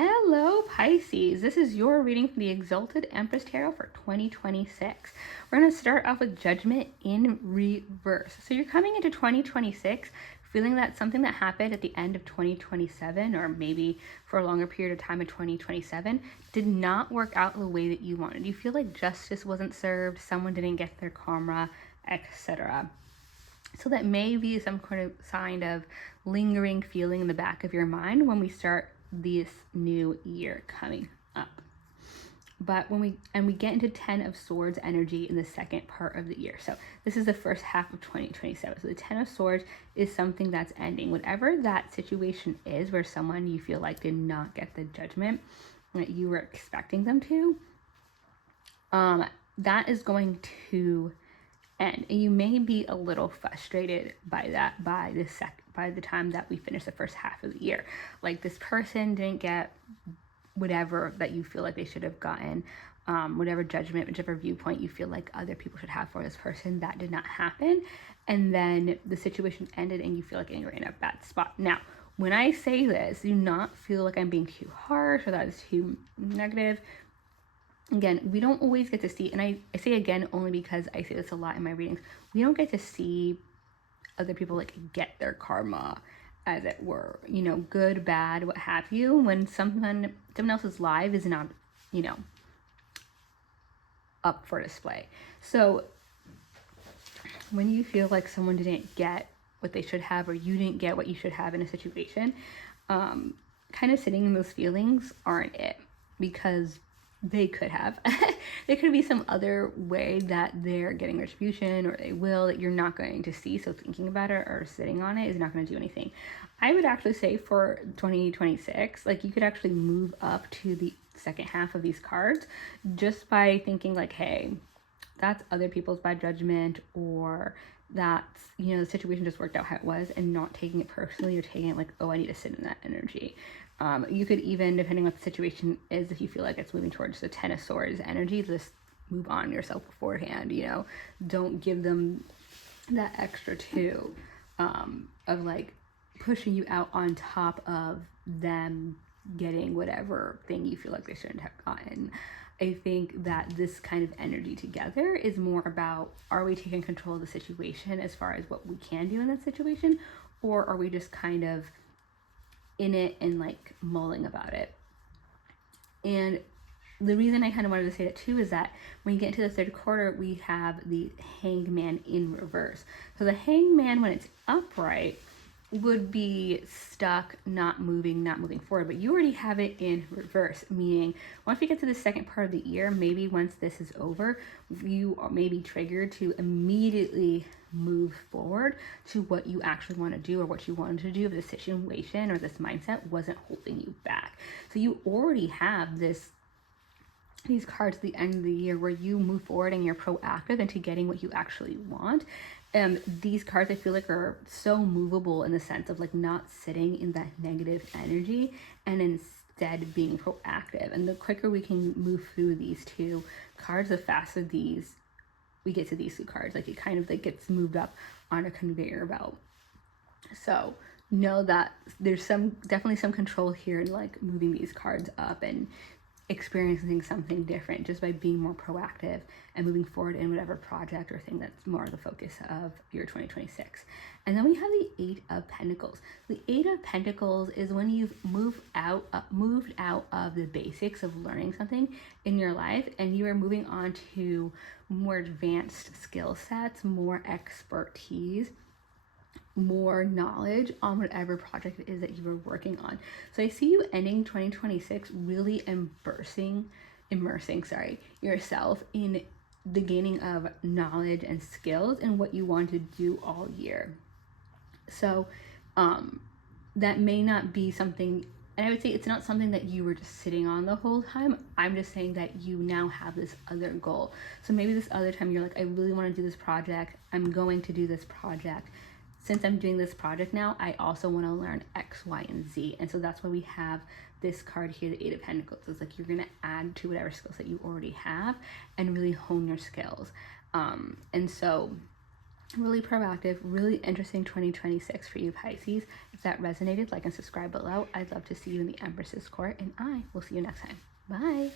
Hello, Pisces. This is your reading from the Exalted Empress Tarot for 2026. We're going to start off with Judgment in reverse. So you're coming into 2026 feeling that something that happened at the end of 2027, or maybe for a longer period of time in 2027, did not work out the way that you wanted. You feel like justice wasn't served, someone didn't get their karma, etc. So that may be some kind of sign of lingering feeling in the back of your mind when we start this new year coming up. But when we get into 10 of Swords energy in the second part of the year. So this is the first half of 2027. So the 10 of Swords is something that's ending. Whatever that situation is where someone you feel like did not get the judgment that you were expecting them to, that is going to end. And you may be a little frustrated by that by the time that we finish the first half of the year. Like, this person didn't get whatever that you feel like they should have gotten, whatever judgment, whichever viewpoint you feel like other people should have for this person, that did not happen. And then the situation ended and you feel like you're in a bad spot. Now, when I say this, do not feel like I'm being too harsh or that is too negative. Again, we don't always get to see, and I say again only because I say this a lot in my readings, we don't get to see other people like get their karma, as it were, you know, good, bad, what have you, when someone else's life is not, you know, up for display. So when you feel like someone didn't get what they should have, or you didn't get what you should have in a situation, kind of sitting in those feelings aren't it, because they could have. There could be some other way that they're getting retribution, or they will, that you're not going to see. So thinking about it or sitting on it is not going to do anything. I would actually say for 2026, like, you could actually move up to the second half of these cards just by thinking like, hey, that's other people's bad judgment, or that's, you know, the situation just worked out how it was, and not taking it personally or taking it like, oh, I need to sit in that energy. You could even, depending on what the situation is, if you feel like it's moving towards the 10 of Swords energy, just move on yourself beforehand, you know. Don't give them that extra two of like pushing you out on top of them getting whatever thing you feel like they shouldn't have gotten. I think that this kind of energy together is more about, are we taking control of the situation as far as what we can do in that situation, or are we just kind of in it and like mulling about it? And the reason I kind of wanted to say that too is that when you get into the third quarter, we have the Hangman in reverse. So the Hangman, when it's upright, would be stuck, not moving forward, but you already have it in reverse, meaning once we get to the second part of the year, maybe once this is over, you may be triggered to immediately move forward to what you actually want to do, or what you wanted to do if the situation or this mindset wasn't holding you back. So you already have these cards at the end of the year where you move forward and you're proactive into getting what you actually want. These cards I feel like are so movable in the sense of like not sitting in that negative energy and instead being proactive. And the quicker we can move through these two cards, the faster we get to these two cards. Like, it kind of like gets moved up on a conveyor belt. So know that there's definitely some control here in like moving these cards up and experiencing something different just by being more proactive and moving forward in whatever project or thing that's more the focus of your 2026. And then we have the Eight of Pentacles. The Eight of Pentacles is when you've moved out of the basics of learning something in your life, and you are moving on to more advanced skill sets, more expertise, more knowledge on whatever project it is that you were working on. So I see you ending 2026 really immersing yourself in the gaining of knowledge and skills and what you want to do all year. So that may not be something, and I would say it's not something that you were just sitting on the whole time. I'm just saying that you now have this other goal. So maybe this other time you're like, I really want to do this project. I'm going to do this project. Since I'm doing this project now, I also want to learn X, Y, and Z. And so that's why we have this card here, the Eight of Pentacles. It's like you're going to add to whatever skills that you already have and really hone your skills. And so really proactive, really interesting 2026 for you, Pisces. If that resonated, like and subscribe below. I'd love to see you in the Empress's Court, and I will see you next time. Bye.